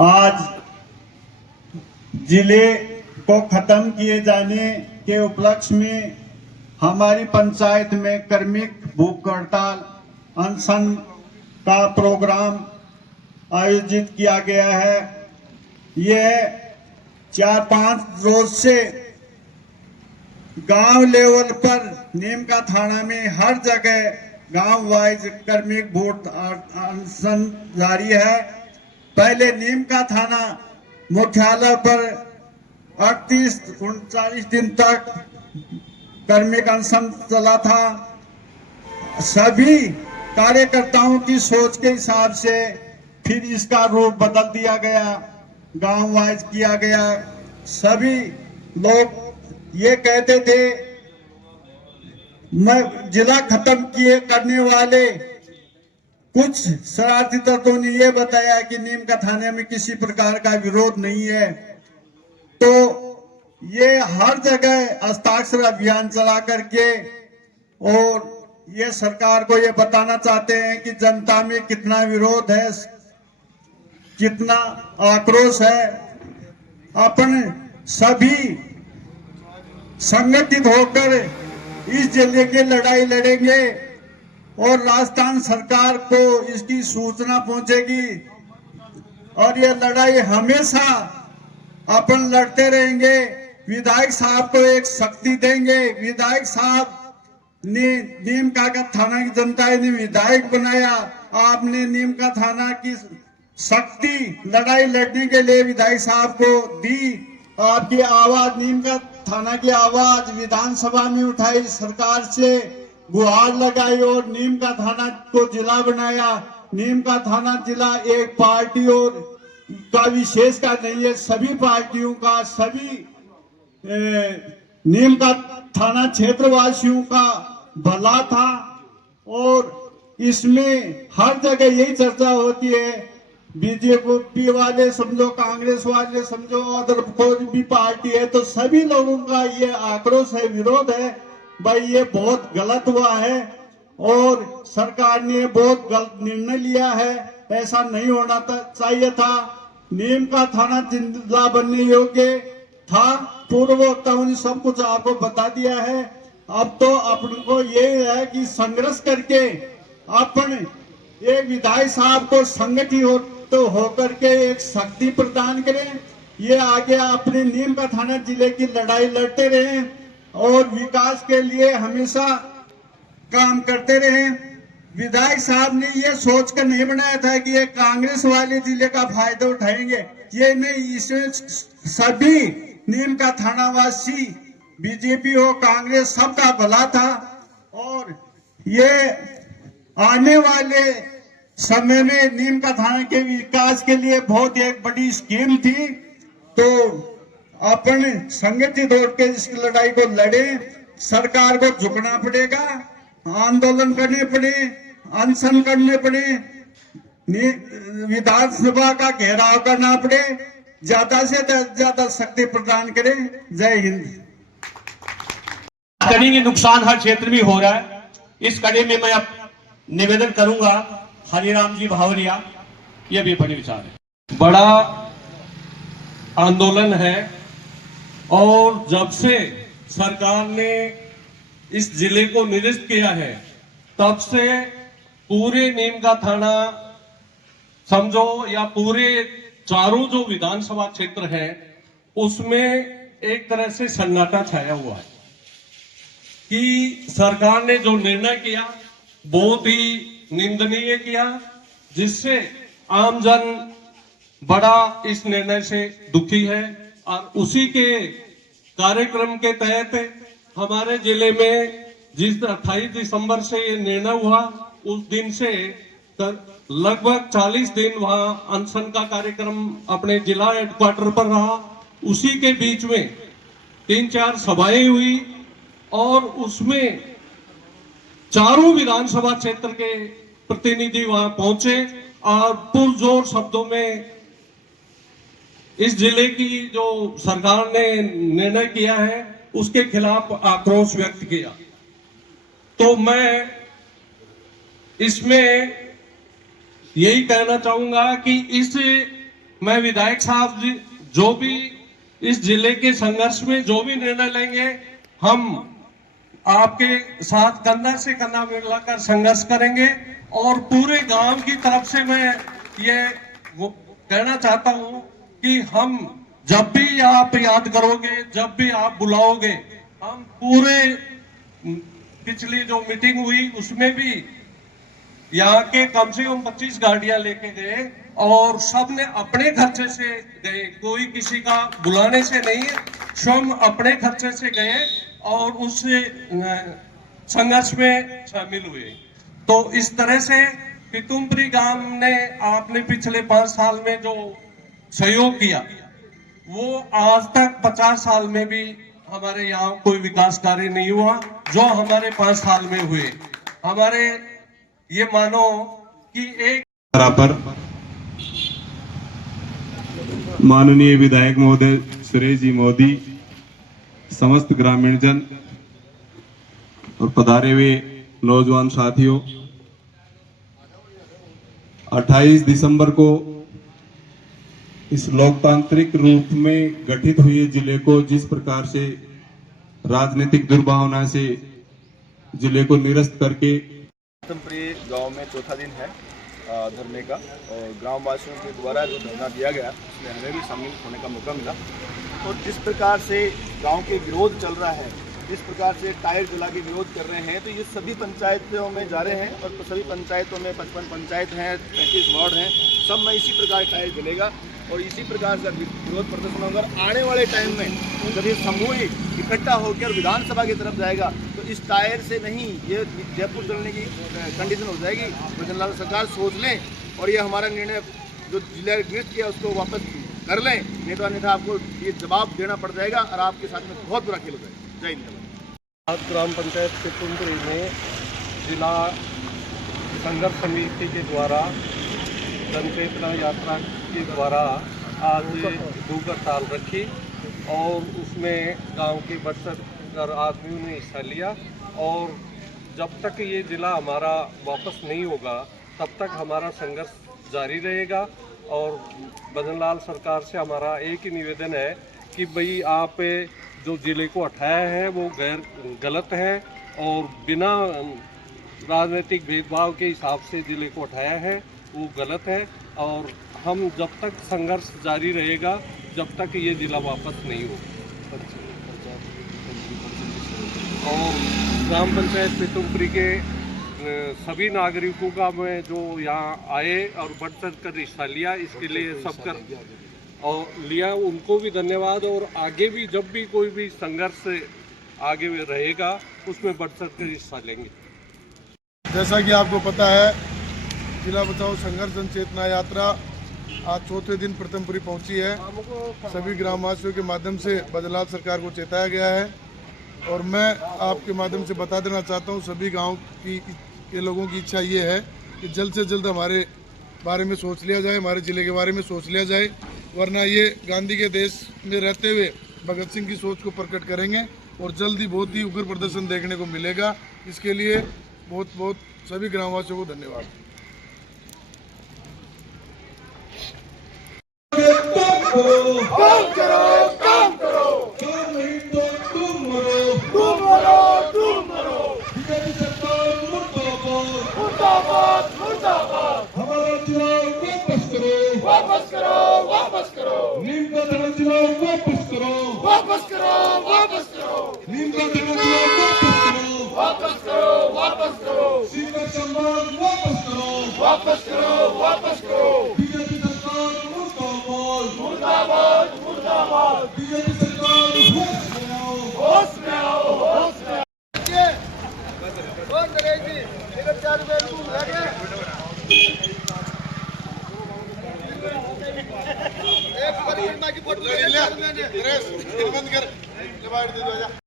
आज जिले को खत्म किए जाने के उपलक्ष्य में हमारी पंचायत में कर्मिक भूख हड़ताल अनशन का प्रोग्राम आयोजित किया गया है। यह 4-5 रोज से गांव लेवल पर नीम का थाना में हर जगह गांव वाइज कर्मिक भूख अनशन जारी है। पहले नीम का थाना मुख्यालय पर 38-39 दिन तक कर्मिक अनशन चला था। सभी कार्यकर्ताओं की सोच के हिसाब से फिर इसका रूप बदल दिया गया, गांव वाइज किया गया। सभी लोग ये कहते थे, मैं जिला खत्म किए करने वाले कुछ शरारती तत्वों ने यह बताया कि नीम का थाने में किसी प्रकार का विरोध नहीं है, तो ये हर जगह हस्ताक्षर अभियान चला करके और ये सरकार को ये बताना चाहते हैं कि जनता में कितना विरोध है, कितना आक्रोश है। अपन सभी संगठित होकर इस जिले की लड़ाई लड़ेंगे और राजस्थान सरकार को इसकी सूचना पहुंचेगी और ये लड़ाई हमेशा अपन लड़ते रहेंगे। विधायक साहब को एक शक्ति देंगे। विधायक साहब ने नीम का थाना की जनता ने विधायक बनाया, आपने नीम का थाना की शक्ति लड़ाई लड़ने के लिए विधायक साहब को दी। आपकी आवाज, नीम का थाना की आवाज विधानसभा में उठाई, सरकार से गुहार लगाई और नीम का थाना को जिला बनाया। नीम का थाना जिला एक पार्टी और का विशेष का नहीं है, सभी पार्टियों का, सभी नीम का थाना क्षेत्रवासियों का भला था। और इसमें हर जगह यही चर्चा होती है, बीजेपी वाले समझो, कांग्रेस वाले समझो, अदर कोई भी पार्टी है, तो सभी लोगों का ये आक्रोश है, विरोध है, भाई ये बहुत गलत हुआ है और सरकार ने बहुत गलत निर्णय लिया है, ऐसा नहीं होना चाहिए था। नीम का थाना जिला बनने योग्य था। पूर्व वक्ताओं ने सब कुछ आपको बता दिया है। अब तो अपन को ये है कि संघर्ष करके अपन एक विधायक साहब को संगठित तो होकर के एक शक्ति प्रदान करें। ये आगे अपने नीम का थाना जिले की लड़ाई लड़ते रहें और विकास के लिए हमेशा काम करते रहे। विधायक साहब ने ये सोचकर नहीं बनाया था कि ये कांग्रेस वाले जिले का फायदा उठाएंगे, ये नहीं। इसमें सभी नीम का थानावासी, बीजेपी हो कांग्रेस, सबका भला था और ये आने वाले समय में नीम का थाना के विकास के लिए बहुत एक बड़ी स्कीम थी। तो अपन संगठित होकर इस लड़ाई को लड़े। सरकार को झुकना पड़ेगा, आंदोलन करने पड़े, अनशन करने पड़े, विधानसभा का घेराव करना पड़े, ज्यादा से ज्यादा शक्ति प्रदान करें। जय हिंद। करेंगे, नुकसान हर क्षेत्र में हो रहा है। इस कड़ी में मैं अब निवेदन करूंगा, हरिराम जी भावरिया, ये भी बड़े विचार है, बड़ा आंदोलन है और जब से सरकार ने इस जिले को निरस्त किया है तब से पूरे नीम का थाना समझो या पूरे चारों जो विधानसभा क्षेत्र है उसमें एक तरह से सन्नाटा छाया हुआ है कि सरकार ने जो निर्णय किया बहुत ही निंदनीय किया, जिससे आमजन बड़ा इस निर्णय से दुखी है। और उसी के कार्यक्रम के तहत हमारे जिले में जिस 28 दिसंबर से ये निर्णय हुआ उस दिन से लगभग 40 दिन वहां अनशन का कार्यक्रम अपने जिला हेडक्वार्टर पर रहा। उसी के बीच में 3-4 सभाएं हुई और उसमें चारों विधानसभा क्षेत्र के प्रतिनिधि वहां पहुंचे और पुरजोर शब्दों में इस जिले की जो सरकार ने निर्णय किया है उसके खिलाफ आक्रोश व्यक्त किया। तो मैं इसमें यही कहना चाहूंगा कि इस मैं विधायक साहब जी जो भी इस जिले के संघर्ष में जो भी निर्णय लेंगे, हम आपके साथ कंधा से कंधा मिलाकर संघर्ष करेंगे। और पूरे गांव की तरफ से मैं ये कहना चाहता हूं कि हम जब भी आप याद करोगे, जब भी आप बुलाओगे, हम पूरे पिछली जो मीटिंग हुई उसमें भी यहाँ के कम से कम 25 गाड़ियां लेके गए और सबने अपने खर्चे से गए, कोई किसी का बुलाने से नहीं, स्वयं अपने खर्चे से गए और उस संघर्ष में शामिल हुए। तो इस तरह से पितुमपुरी गांव ने आपने पिछले 5 साल में जो सहयोग किया, वो आज तक 50 साल में भी हमारे यहाँ कोई विकास कार्य नहीं हुआ जो हमारे 5 साल में हुए। हमारे ये मानो कि एक पर माननीय विधायक महोदय सुरेश जी मोदी, समस्त ग्रामीण जन और पधारे हुए नौजवान साथियों, 28 दिसंबर को इस लोकतांत्रिक रूप में गठित हुए जिले को जिस प्रकार से राजनीतिक दुर्भावना से जिले को निरस्त करके पितुमपुरी गांव में चौथा दिन है धरने का, और ग्रामवासियों के द्वारा जो धरना दिया गया उसमें हमें भी शामिल होने का मौका मिला। और जिस प्रकार से गांव के विरोध चल रहा है, जिस प्रकार से टायर जला के विरोध कर रहे हैं, तो ये सभी पंचायतों में जा रहे हैं और सभी पंचायतों में 55 पंचायत हैं, 35 वार्ड हैं, सब में इसी प्रकार टायर जलेगा और इसी प्रकार का विरोध प्रदर्शन होगा। आने वाले टाइम में जब ये समूह इकट्ठा होकर विधानसभा की तरफ जाएगा तो इस टायर से नहीं, ये जयपुर चलने की कंडीशन हो जाएगी। भजनलाल सरकार सोच लें और ये हमारा निर्णय जो जिला निर्णय किया उसको वापस कर लें, नहीं तो अन्यथा आपको ये जवाब देना पड़ जाएगा और आपके साथ में बहुत बुरा खेल हो जाएगा। जय हिंद। आज ग्राम पंचायत पितुमपुरी में जिला संघर्ष समिति के द्वारा जनचेतना यात्रा के द्वारा आज भूख हड़ताल रखी और उसमें गांव के 72 आदमियों ने हिस्सा लिया। और जब तक ये जिला हमारा वापस नहीं होगा तब तक हमारा संघर्ष जारी रहेगा। और भजनलाल सरकार से हमारा एक ही निवेदन है कि भाई आप जो जिले को हटाया है वो गलत है और बिना राजनीतिक भेदभाव के हिसाब से जिले को हटाया है वो गलत है। और हम जब तक संघर्ष जारी रहेगा जब तक ये जिला वापस नहीं होगा। और ग्राम पंचायत पितुमपुरी के सभी नागरिकों का मैं जो यहाँ आए और बढ़ चढ़ कर हिस्सा लिया, इसके लिए सबका और लिया उनको भी धन्यवाद। और आगे भी जब भी कोई भी संघर्ष आगे रहेगा उसमें बढ़ चढ़ कर हिस्सा लेंगे। जैसा कि आपको पता है, जिला बचाओ संघर्ष जन चेतना यात्रा आज चौथे दिन पितुमपुरी पहुंची है। सभी ग्रामवासियों के माध्यम से भजनलाल सरकार को चेताया गया है और मैं आपके माध्यम से बता देना चाहता हूं, सभी गांव के लोगों की इच्छा ये है कि जल्द से जल्द हमारे बारे में सोच लिया जाए, हमारे ज़िले के बारे में सोच लिया जाए, वरना ये गांधी के देश में रहते हुए भगत सिंह की सोच को प्रकट करेंगे और जल्द ही बहुत ही उग्र प्रदर्शन देखने को मिलेगा। इसके लिए बहुत बहुत सभी ग्रामवासियों को धन्यवाद। काम करो, नहीं तो तुम मरो, बीजेपी सरकार मुर्दाबाद, हमारा चुनाव वापस करो, नीम का धर्म चुनाव वापस करो, नीम का धर्म चुनाव वापस करो, सीकर संवाद वापस करो, बीजेपी सरकार मुर्दाबाद, बीजेपी सरकार होश में आओ। एक परिक्रमा की फोटो ले ले, बंद कर,